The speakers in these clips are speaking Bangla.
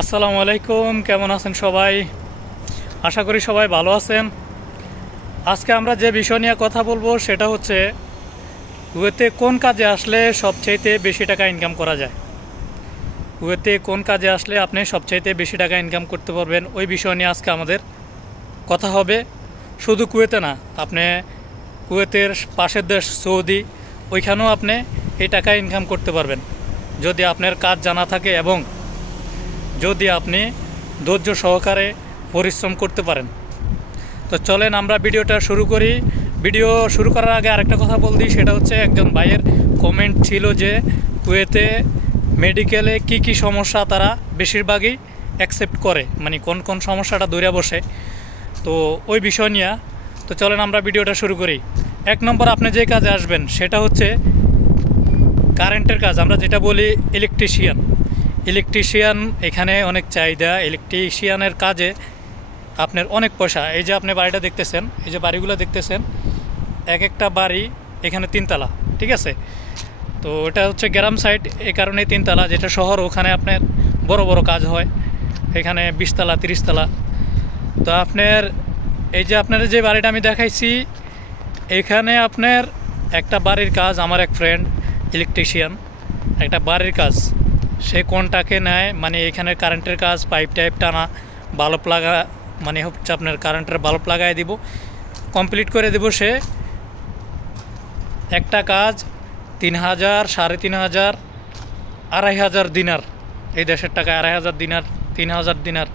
আসসালামু আলাইকুম, কেমন আছেন সবাই? আশা করি সবাই ভালো আছেন। আজকে আমরা যে বিষয় নিয়ে কথা বলবো সেটা হচ্ছে কুয়েতে কোন কাজে আসলে সবচাইতে বেশি টাকা ইনকাম করা যায়। কুয়েতে কোন কাজে আসলে আপনি সবচাইতে বেশি টাকা ইনকাম করতে পারবেন, ওই বিষয় নিয়ে আজকে আমাদের কথা হবে। শুধু কুয়েতে না, আপনি কুয়েতের পাশের দেশ সৌদি, ওইখানেও আপনি এই টাকা ইনকাম করতে পারবেন যদি আপনার কাজ জানা থাকে এবং যদি আপনি ধৈর্য সহকারে পরিশ্রম করতে পারেন। তো চলেন আমরা ভিডিওটা শুরু করি। ভিডিও শুরু করার আগে আরেকটা কথা বল দিই, সেটা হচ্ছে একজন ভাইয়ের কমেন্ট ছিল যে কুয়েতে মেডিকেলে কি সমস্যা তারা বেশিরভাগই অ্যাকসেপ্ট করে, মানে কোন কোন সমস্যাটা ধরে বসে। তো ওই বিষয় নিয়ে তো চলেন আমরা ভিডিওটা শুরু করি। এক নম্বর, আপনি যে কাজে আসবেন সেটা হচ্ছে কারেন্টের কাজ, আমরা যেটা বলি ইলেকট্রিশিয়ান। এখানে অনেক চাহিদা। ইলেকট্রিশিয়ানের কাজে আপনার অনেক পয়সা। এই যে আপনি বাড়িটা দেখতেছেন, এই যে বাড়িগুলো দেখতেছেন, এক একটা বাড়ি এখানে 3 তলা, ঠিক আছে? তো এটা হচ্ছে গ্রাম সাইড, এই কারণে 3 তলা। যেটা শহর ওখানে আপনার বড় বড় কাজ হয়, এখানে 20 তলা 30 তলা। তো আপনার এই যে আপনার যে বাড়িটা আমি দেখাইছি, এখানে আপনার একটা বাড়ির কাজ, আমার এক ফ্রেন্ড ইলেকট্রিশিয়ান, একটা বাড়ির কাজ সে কোনটাকে নেয়, মানে এখানে কারেন্টের কাজ, পাইপ টাইপ টানা, বাল্ব লাগা, মানে হচ্ছে আপনার কারেন্টের বাল্ব লাগাই দিব, কমপ্লিট করে দেব। সে একটা কাজ 3000, 3500, 2500 দিনার, এই দেশের টাকা 2500 দিনার, 3000 দিনার।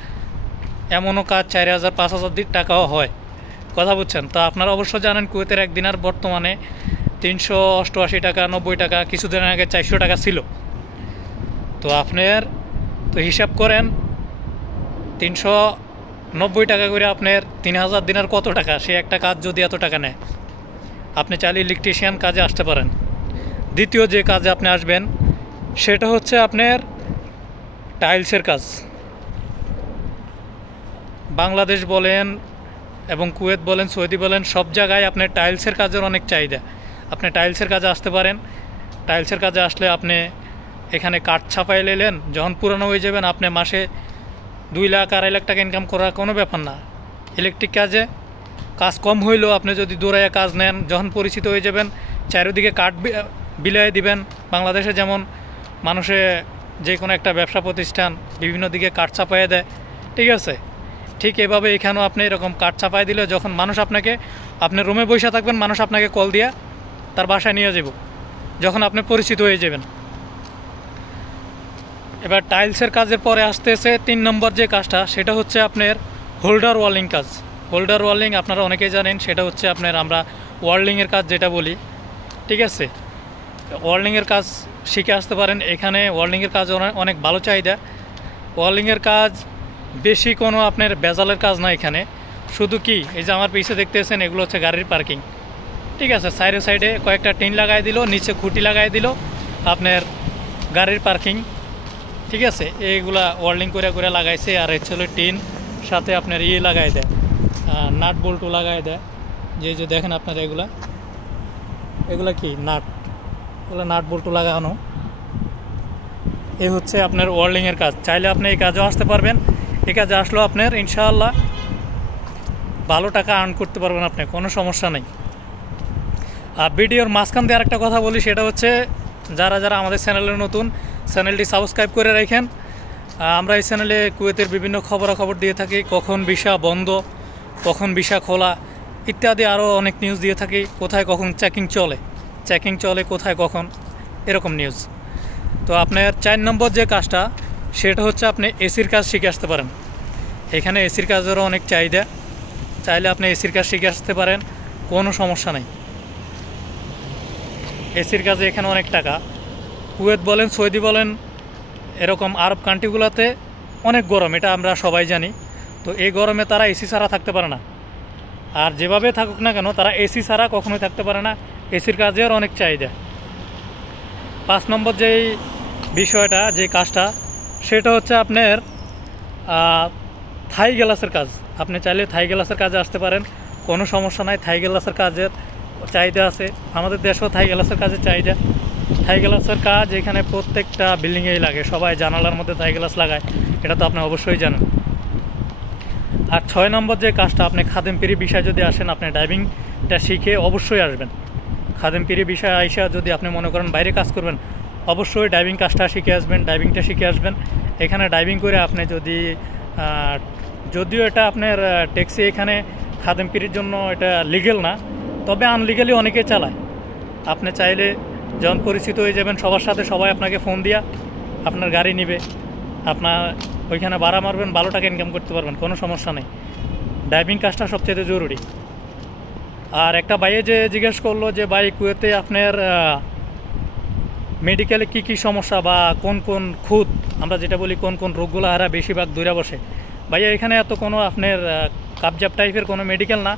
এমনও কাজ 4000, 5000 টাকাও হয়, কথা বুঝছেন? তো আপনারা অবশ্য জানেন কুয়েতের এক দিনার বর্তমানে 388 টাকা, 90 টাকা, কিছুদিন আগে 400 টাকা ছিল। তো আপনার তো হিসাব করেন 390 টাকা করে আপনার 3000 দিনের কত টাকা? সে একটা কাজ যদি এত টাকা নেয়, আপনি চাইলে ইলেকট্রিশিয়ান কাজে আসতে পারেন। দ্বিতীয় যে কাজে আপনি আসবেন সেটা হচ্ছে আপনার টাইলসের কাজ। বাংলাদেশ বলেন এবং কুয়েত বলেন, সৌদি বলেন, সব জায়গায় আপনার টাইলসের কাজের অনেক চাহিদা। আপনি টাইলসের কাজে আসতে পারেন। টাইলসের কাজে আসলে আপনি এখানে কাঠ ছাপাই নিলেন, যখন পুরানো হয়ে যাবেন আপনি মাসে 2 লাখ 2.5 লাখ টাকা ইনকাম করার কোনো ব্যাপার না। ইলেকট্রিক কাজে কাজ কম হইলেও আপনি যদি দৌড়াইয়া কাজ নেন, যখন পরিচিত হয়ে যাবেন, চারিদিকে কাঠ বিলাই দিবেন। বাংলাদেশে যেমন মানুষে যে কোনো একটা ব্যবসা প্রতিষ্ঠান বিভিন্ন দিকে কাঠ ছাপাইয়ে দেয়, ঠিক আছে? ঠিক এভাবে এখানেও আপনি এরকম কাঠ ছাপাই দিলে যখন মানুষ আপনাকে, আপনি রুমে বসে থাকবেন, মানুষ আপনাকে কল দিয়া তার বাসায় নিয়ে যাব যখন আপনি পরিচিত হয়ে যাবেন। এবার টাইলসের কাজের পরে আসতেছে 3 নম্বর যে কাজটা, সেটা হচ্ছে আপনার হোল্ডার ওয়ার্লিং কাজ। হোল্ডার ওয়ার্লিং আপনারা অনেকেই জানেন, সেটা হচ্ছে আপনার আমরা ওয়ার্লিংয়ের কাজ যেটা বলি, ঠিক আছে? ওয়ার্লিংয়ের কাজ শিখে আসতে পারেন। এখানে ওয়ার্লিংয়ের কাজ অনেক ভালো চাহিদা। ওয়ার্লিংয়ের কাজ বেশি কোনো আপনার বেজালের কাজ না এখানে। শুধু কি, এই যে আমার পিছে দেখতেছেন, এগুলো হচ্ছে গাড়ির পার্কিং, ঠিক আছে? সাইডে কয়েকটা টিন লাগাই দিল, নিচে খুঁটি লাগাই দিল, আপনার গাড়ির পার্কিং, ঠিক আছে? এইগুলা ওয়ার্লিং করে লাগাইছে। আর হচ্ছে টিন সাথে আপনার লাগাই দেয়, নাট বল্টু লাগাই দেয়। যে দেখেন আপনার এগুলা কি নাট, এগুলো নাট বল্টু লাগানো। এই হচ্ছে আপনার ওয়ার্লিংয়ের কাজ। চাইলে আপনি এই কাজেও আসতে পারবেন। এই কাজে আসলেও আপনার ইনশাআল্লাহ ভালো টাকা আর্ন করতে পারবেন, আপনি কোনো সমস্যা নেই। আর ভিডিওর মাঝখান দিয়ে আরেকটা কথা বলি, সেটা হচ্ছে যারা আমাদের চ্যানেলে নতুন, চ্যানেলটি সাবস্ক্রাইব করে রাখেন। আমরা এই চ্যানেলে কুয়েতের বিভিন্ন খবরাখবর দিয়ে থাকি, কখন ভিসা বন্ধ, কখন ভিসা খোলা ইত্যাদি আরও অনেক নিউজ দিয়ে থাকি। কোথায় কখন চেকিং চলে, কোথায় কখন, এরকম নিউজ। তো আপনার 4 নম্বর যে কাজটা, সেটা হচ্ছে আপনি এসির কাজ শিখে আসতে পারেন। এখানে এসির কাজেরও অনেক চাহিদা। চাইলে আপনি এসির কাজ শিখে আসতে পারেন, কোনো সমস্যা নেই। এসির কাজে এখানে অনেক টাকা। কুয়েত বলেন, সৌদি বলেন, এরকম আরব কান্ট্রিগুলোতে অনেক গরম, এটা আমরা সবাই জানি। তো এই গরমে তারা এসি ছাড়া থাকতে পারে না। আর যেভাবে থাকুক না কেন, তারা এসি ছাড়া কখনোই থাকতে পারে না। এসির কাজের অনেক চাহিদা। 5 নম্বর যেই বিষয়টা, যে কাজটা, সেটা হচ্ছে আপনার থাই গ্লাসের কাজ। আপনি চাইলে থাই গ্লাসের কাজে আসতে পারেন, কোনো সমস্যা নাই। থাই গ্লাসের কাজের চাহিদা আছে, আমাদের দেশেও থাই গ্লাসের কাজের চাহিদা। থাই গ্লাসের কাজ এখানে প্রত্যেকটা বিল্ডিংয়েই লাগে, সবাই জানালার মধ্যে থাই গ্লাস লাগায়, এটা তো আপনি অবশ্যই জানেন। আর 6 নম্বর যে কাজটা, আপনি খাদেমপিরি বিষয় যদি আসেন, আপনি ড্রাইভিংটা শিখে অবশ্যই আসবেন। খাদেমপিরি বিষয় আইসা যদি আপনি মনে করেন বাইরে কাজ করবেন, অবশ্যই ড্রাইভিং কাজটা শিখে আসবেন, ড্রাইভিংটা শিখে আসবেন। এখানে ড্রাইভিং করে আপনি যদি যদিও এটা আপনার ট্যাক্সি এখানে খাদেমপিরির জন্য এটা লিগেল না, তবে আনলিগালি অনেকে চালায়। আপনি চাইলে যখন পরিচিত হয়ে যাবেন সবার সাথে, সবাই আপনাকে ফোন দিয়া আপনার গাড়ি নিবে, আপনার ওইখানে ভাড়া মারবেন, ভালো টাকা ইনকাম করতে পারবেন, কোনো সমস্যা নেই। ড্রাইভিং কাজটা সবচেয়ে জরুরি। আর একটা ভাইয়ে যে জিজ্ঞেস করলো যে ভাই কুয়েতে আপনার মেডিকেলে কি কি সমস্যা বা কোন কোন খুদ, আমরা যেটা বলি কোন কোন রোগগুলো হারা বেশিরভাগ দূরে বসে, ভাইয়া এখানে এত কোনো আপনার কাবজাব টাইপের কোনো মেডিকেল না।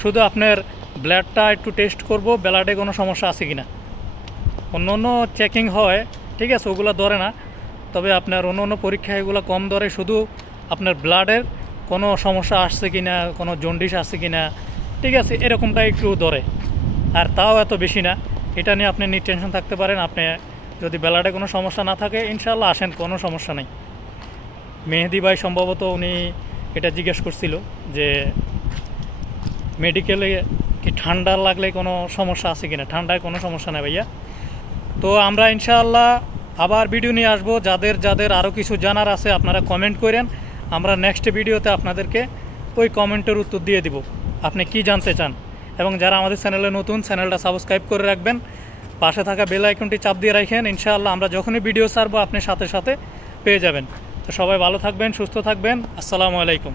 শুধু আপনার ব্লাডটা একটু টেস্ট করব, ব্লাডে কোনো সমস্যা আছে কিনা। অন্য অন্য চেকিং হয়, ঠিক আছে, ওগুলো ধরে না। তবে আপনার অন্য অন্য পরীক্ষা এগুলো কম ধরে, শুধু আপনার ব্লাডের কোনো সমস্যা আসছে কিনা, কোনো জন্ডিস আছে কিনা, ঠিক আছে, এরকমটা একটু ধরে। আর তাও এত বেশি না, এটা নিয়ে আপনি টেনশন থাকতে পারেন। আপনি যদি ব্লাডে কোনো সমস্যা না থাকে, ইনশাল্লাহ আসেন, কোনো সমস্যা নেই। মেহেদি ভাই সম্ভবত উনি এটা জিজ্ঞেস করছিল যে মেডিকেলে কি ঠান্ডা লাগলে কোনো সমস্যা আছে কিনা। ঠান্ডায় কোনো সমস্যা নেই ভাইয়া। তো আমরা ইনশাআল্লাহ আবার ভিডিও নিয়ে আসবো। যাদের যাদের আরও কিছু জানার আছে আপনারা কমেন্ট করেন, আমরা নেক্সট ভিডিওতে আপনাদেরকে ওই কমেন্টের উত্তর দিয়ে দিব আপনি কি জানতে চান। এবং যারা আমাদের চ্যানেলে নতুন, চ্যানেলটা সাবস্ক্রাইব করে রাখবেন, পাশে থাকা বেল আইকনটি চাপ দিয়ে রাখেন। ইনশাআল্লাহ আমরা যখনই ভিডিও ছাড়বো আপনি সাথে সাথে পেয়ে যাবেন। তো সবাই ভালো থাকবেন, সুস্থ থাকবেন। আসসালামু আলাইকুম।